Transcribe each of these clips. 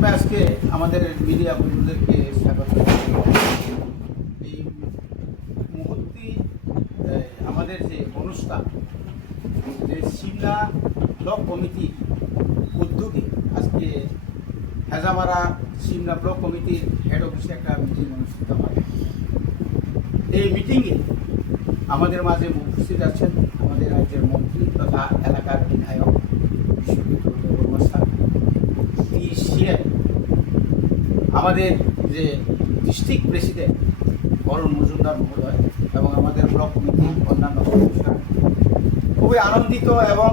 প্রথমে আজকে আমাদের মিডিয়া বন্ধুদেরকে স্বাগত। এই মুহূর্তে আমাদের যে অনুষ্ঠান, যে সিমলা ব্লক কমিটি উদ্যোগে আজকে হেজামারা সিমলা ব্লক কমিটির হেড অফিসে একটা মিটিং অনুষ্ঠিত হয়। এই মিটিংয়ে আমাদের মাঝে উপস্থিত আছেন আমাদের রাজ্যের মন্ত্রী তথা এলাকার বিধায়ক বিশ্বজিৎ বর্মা স্যার, আমাদের যে ডিস্ট্রিক্ট প্রেসিডেন্ট অরুণ মজুমদার মহোদয় এবং আমাদের ব্লক কমিটির অন্যান্য কর্মচারী। খুবই আনন্দিত এবং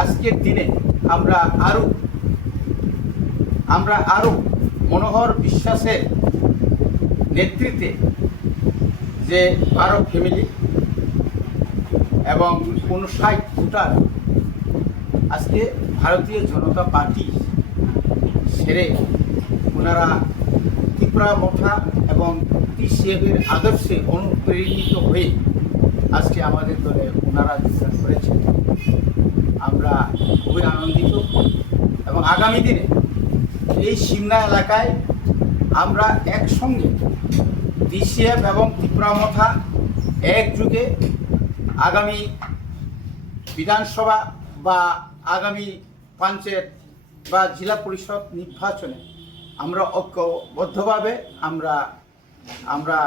আজকের দিনে আমরা আরও মনোহর বিশ্বাসের নেতৃত্বে যে 12 ফ্যামিলি এবং 59 ভোটার আজকে ভারতীয় জনতা পার্টি ছেড়ে ওনারা ত্রিপুরা মথা এবং টিসিএফের আদর্শে অনুপ্রেরিত হয়ে আজকে আমাদের দলে ওনারা যোগদান করেছেন। আমরা খুবই আনন্দিত এবং আগামী দিনে এই সিমলা এলাকায় আমরা একসঙ্গে টিসিএফ এবং ত্রিপুরা মথা একযুগে আগামী বিধানসভা বা আগামী পঞ্চায়েত বা জেলা পরিষদ নির্বাচনে আমরা ঐক্যবদ্ধভাবে আমরা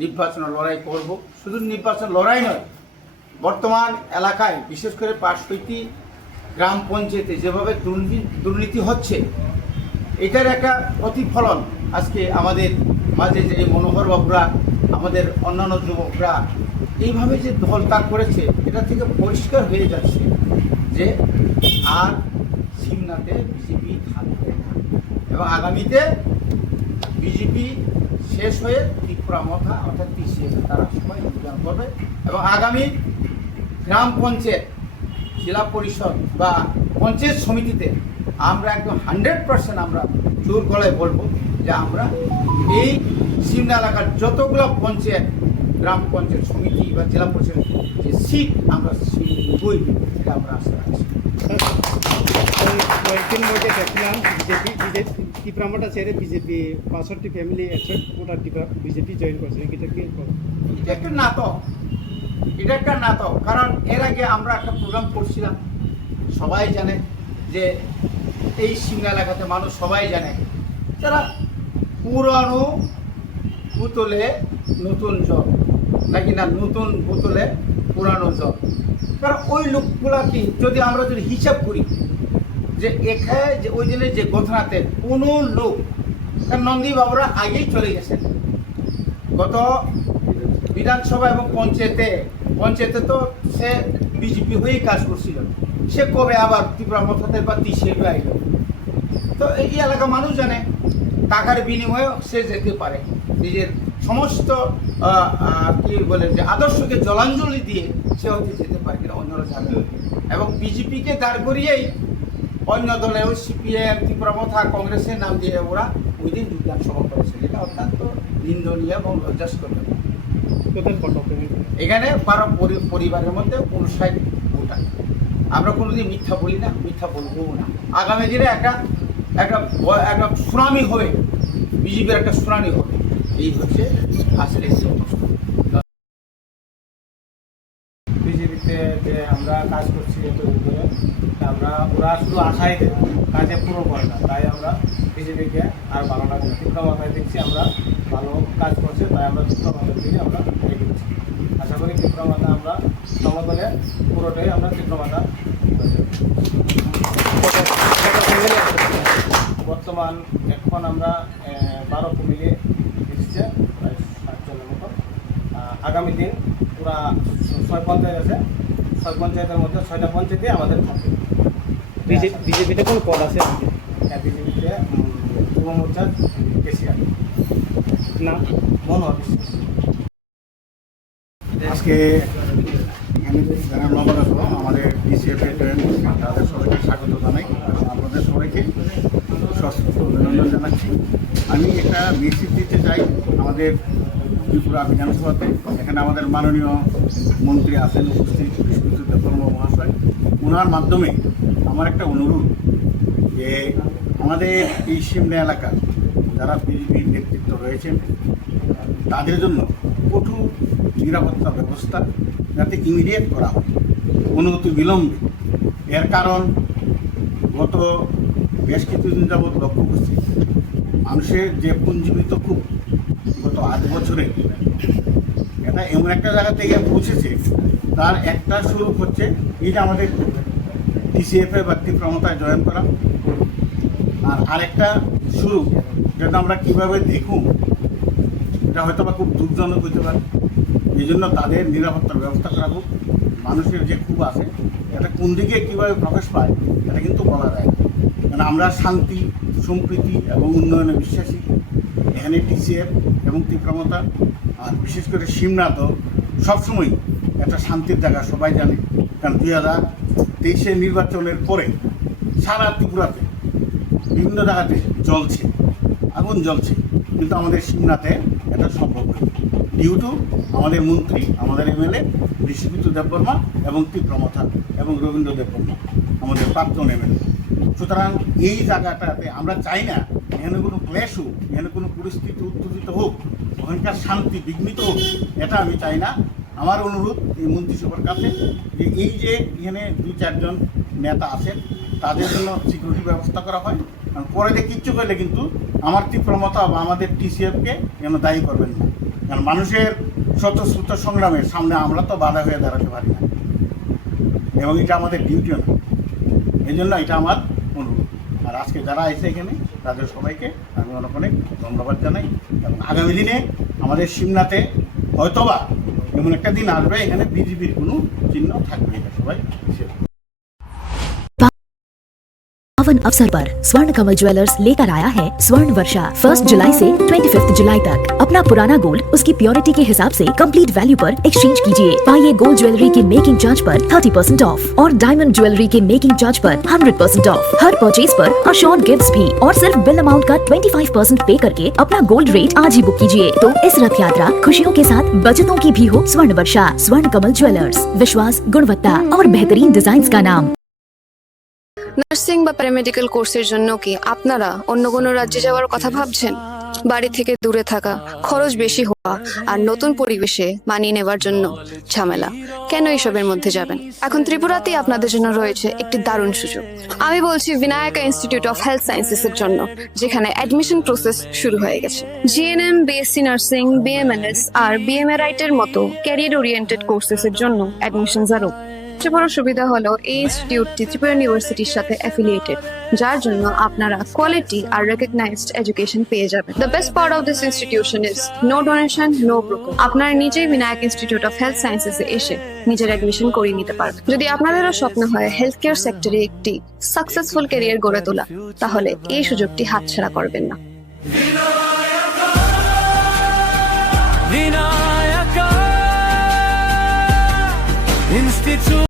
নির্বাচন লড়াই করব। শুধু নির্বাচন লড়াই নয়, বর্তমান এলাকায় বিশেষ করে 65টি গ্রাম পঞ্চায়েতে যেভাবে দুর্নীতি হচ্ছে, এটার একটা প্রতিফলন আজকে আমাদের মাঝে যে মনোহর বাবুরা, আমাদের অন্যান্য যুবকরা এইভাবে যে দল ত্যাগ করেছে, এটা থেকে পরিষ্কার হয়ে যাচ্ছে যে আর সিমলাতে বিজেপি থাকবে না এবং আগামীতে বিজেপি শেষ হয়ে ত্রিপুরা মথা অর্থাৎ টিসিএফ তারা সবাই যোগদান করবে এবং আগামী গ্রাম পঞ্চায়েত, জেলা পরিষদ বা পঞ্চায়েত সমিতিতে আমরা একদম 100% আমরা জোর গলায় বলবো যে আমরা এই সিমলা এলাকার যতগুলো পঞ্চায়েত, গ্রাম পঞ্চায়েত সমিতি বা জেলা পরিষদ যে সিট আমরা বই এটা আমরা আশা রাখছি। কয়েকদিন মধ্যে দেখলাম বিজেপি ত্রিপুরামটা ছেড়ে BJP 65 family 61 voter BJP join করছে। এটা একটা নাটক, কারণ এর আগে আমরা একটা প্রোগ্রাম করছিলাম। সবাই জানে যে এই সিমলা এলাকাতে মানুষ সবাই জানে যারা পুরানো বোতলে নতুন জল নাকি না নতুন বোতলে পুরানো জল। কারণ ওই লোকগুলা কি যদি আমরা হিসাব করি যে এখানে যে ওই দিনের যে ঘটনাতে কোনো লোক, নন্দী বাবুরা আগেই চলে গেছেন গত বিধানসভা এবং পঞ্চায়েতে তো সে বিজেপি হয়েই কাজ করছিল। সে কবে আবার ত্রিপুরা মথাতে বা টিসিএফে আইল? তো এই এলাকা মানুষ জানে টাকার বিনিময়ে সে যেতে পারে, নিজের সমস্ত কি বলে যে আদর্শকে জলাঞ্জলি দিয়ে সে হয়তো যেতে পারে কিনা অন্যরা জানে। এবং বিজেপিকে দাঁড় করিয়েই অন্য দলে ওই সিপিএম, ত্রিপুরা মথা, কংগ্রেসের নাম দিয়ে ওরা ওই দিন যোগদান সভা করেছে। এটা অত্যন্ত নিন্দনীয় এবং লজ্জাস্কর। এখানে 12 পরিবারের মধ্যে 59 ভোটার। আমরা কোনোদিন মিথ্যা বলি না, মিথ্যা বলবো না। আগামী দিনে একটা সুনামি হবে, বিজেপির একটা সুনামি হবে। এই হচ্ছে আসলে বিজেপিতে যে আমরা কাজ করছি এতদিন ধরে, ওরা শুধু আশাই দেয়, কাজে পুরো করে না। তাই আমরা বিজেপিকে আর ভালো লাগে না। ত্রিপুরা মাথায় দেখছি আমরা ভালো কাজ করছে, তাই আমরা ত্রিপুরা মাথার দিকে আমরা এগিয়েছি। আশা করি ত্রিপুরা মাথা আমরা সমতলে পুরোটাই আমরা ত্রিপুরা মাথা। বর্তমান এখন আমরা 12 ফ্যামিলি এসেছে, প্রায় 60 জনের মতো। আগামী দিন পুরা 6 পঞ্চায়েত আছে, 6 পঞ্চায়েতের মধ্যে 6টা পঞ্চায়েতে আমাদের থাকে। বিজেপিতে কোন পদ আছে? হ্যাঁ, বিজেপিতে যুব মোর্চার কেসিআর নাম মনোহর বিশ্বাস। আজকে আমি যারা নবাদ আসবো আমাদের টিসিএফে জয়েন করছি, তাদের সবাইকে স্বাগত জানাই। আপনাদের সবাইকে সশস্ত্র অভিনন্দন জানাচ্ছি। আমি একটা মেসেজ দিতে চাই আমাদের ত্রিপুরা বিধানসভাতে। এখানে আমাদের মাননীয় মন্ত্রী আছেন উপস্থিত, বিশ্বজিৎ বর্মা মহাশয়। ওনার মাধ্যমে আমার একটা অনুরোধ যে আমাদের এই সিমলা এলাকার যারা বিজেপির নেতৃত্ব রয়েছেন তাদের জন্য কঠোর নিরাপত্তা ব্যবস্থা যাতে ইমিডিয়েট করা হয় অনুমতি বিলম্বে। এর কারণ গত বেশ কিছুদিন যাবৎ লক্ষ্য করছি মানুষের যে পুঞ্জীবিত খুব গত 8 বছরে এটা এমন একটা জায়গা থেকে পৌঁছেছে, তার একটা স্বরূপ হচ্ছে এই যে আমাদের টিসিএফে বা তীব্রমতায় জয়েন করা, আর আরেকটা স্বরূপ যেটা আমরা কীভাবে দেখুন এটা হয়তো বা খুব দুঃখজনক হতে পারে। এই জন্য তাদের নিরাপত্তার ব্যবস্থা করা হোক। মানুষের যে ক্ষোভ আছে এটা কোন দিকে কীভাবে প্রকাশ পায় এটা কিন্তু বলা যায় না, কারণ আমরা শান্তি সম্প্রীতি এবং উন্নয়নে বিশ্বাসী। এখানে টিসিএফ এবং তীব্রমতা আর বিশেষ করে সিমনা তো সবসময় একটা শান্তির জায়গা, সবাই জানে। কারণ 2023 নির্বাচনের পরে সারা ত্রিপুরাতে বিভিন্ন জায়গাতে জ্বলছে, আগুন জ্বলছে, কিন্তু আমাদের সিমনাতে এটা সম্ভব হয়নি ডিউ টু আমাদের মন্ত্রী, আমাদের এমএলএ ঋষিবিদ্যু দেববর্মা এবং তীব্রমথা এবং রবীন্দ্র দেববর্মা আমাদের প্রাক্তন এমএলএ। সুতরাং এই জায়গাটাতে আমরা চাই না এখানে কোনো ক্লেশ হোক, এখানে কোনো পরিস্থিতি উত্তেজিত হোক, ওখানকার শান্তি বিঘ্নিত হোক, এটা আমি চাই না। আমার অনুরোধ এই মন্ত্রিসভার কাছে যে এই যে এখানে 2-4 জন নেতা আছেন তাদের জন্য সিকিউরিটি ব্যবস্থা করা হয়। কারণ পরে যে কিচ্ছু করলে কিন্তু আমার তীব্রমতা বা আমাদের টিসিএফকে যেন দায়ী করবেন না, কারণ মানুষের স্বতঃস্ফূর্ত সংগ্রামের সামনে আমরা তো বাধা হয়ে দাঁড়াতে পারি না, এবং এটা আমাদের ডিউটিও না। এই জন্য এটা আমার অনুরোধ। আর আজকে যারা এসে এখানে তাদের সবাইকে আমি অনেক অনেক ধন্যবাদ জানাই, এবং আগামী দিনে আমাদের সিমনাতে হয়তোবা এমন একটা দিন আসবে এখানে বিজেপির কোনো চিহ্ন থাকবে, এটা সবাই হিসেবে। पावन अवसर पर स्वर्ण कमल ज्वेलर्स लेकर आया है स्वर्ण वर्षा। 1 जुलाई से 25 जुलाई तक अपना पुराना गोल्ड उसकी प्योरिटी के हिसाब से कंप्लीट वैल्यू पर एक्सचेंज कीजिए। पाइए गोल्ड ज्वेलरी के मेकिंग चार्ज पर 30% ऑफ और डायमंड ज्वेलरी के मेकिंग चार्ज पर 100% ऑफ। हर परचेज पर अशोर्ड गिफ्ट्स भी, और सिर्फ बिल अमाउंट का 25% पे करके अपना गोल्ड रेट आज ही बुक कीजिए। तो इस रथ यात्रा खुशियों के साथ बचतों की भी हो स्वर्ण वर्षा। स्वर्ण कमल ज्वेलर्स, विश्वास, गुणवत्ता और बेहतरीन डिजाइन का नाम। নার্সিং বা প্যারামেডিক্যাল কোর্সের জন্য কি আপনারা অন্য কোনো রাজ্যে যাওয়ার কথা ভাবছেন? বাড়ি থেকে দূরে থাকা, খরচ বেশি হওয়া আর নতুন পরিবেশে মানিয়ে নেওয়ার জন্য ঝামেলা, কেন এইসবের মধ্যে যাবেন? এখন ত্রিপুরাতেই আপনাদের জন্য রয়েছে একটি দারুণ সুযোগ। আমি বলছি বিনায়কা ইনস্টিটিউট অফ হেলথ সায়েন্সেস এর জন্য, যেখানে অ্যাডমিশন প্রসেস শুরু হয়ে গেছে। জিএনএম, বিএসসি নার্সিং, বিএমএনএস আর বিএমএরাইট এর মতো ক্যারিয়ার ওরিয়েন্টেড কোর্সেস এর জন্য অ্যাডমিশন আরো। সবচেয়ে বড় সুবিধা হলো এই ইনস্টিটিউটটি ত্রিপুরা ইউনিভার্সিটির সাথে অ্যাফিলিয়েটেড, যার জন্য আপনারা কোয়ালিটি আর রেকগনাইজড এডুকেশন পেয়ে যাবেন। The best part of this institution is no donation, no broker. আপনারা নিজেই Vinayak institute of health sciences এ এসে নিজের অ্যাডমিশন করিয়ে নিতে পারবেন। যদি আপনাদেরও স্বপ্ন হয় হেলথ কেয়ার সেক্টরে একটি সাকসেসফুল ক্যারিয়ার গড়ে তোলা, তাহলে এই সুযোগটি হাতছাড়া করবেন না। Vinayaka Institute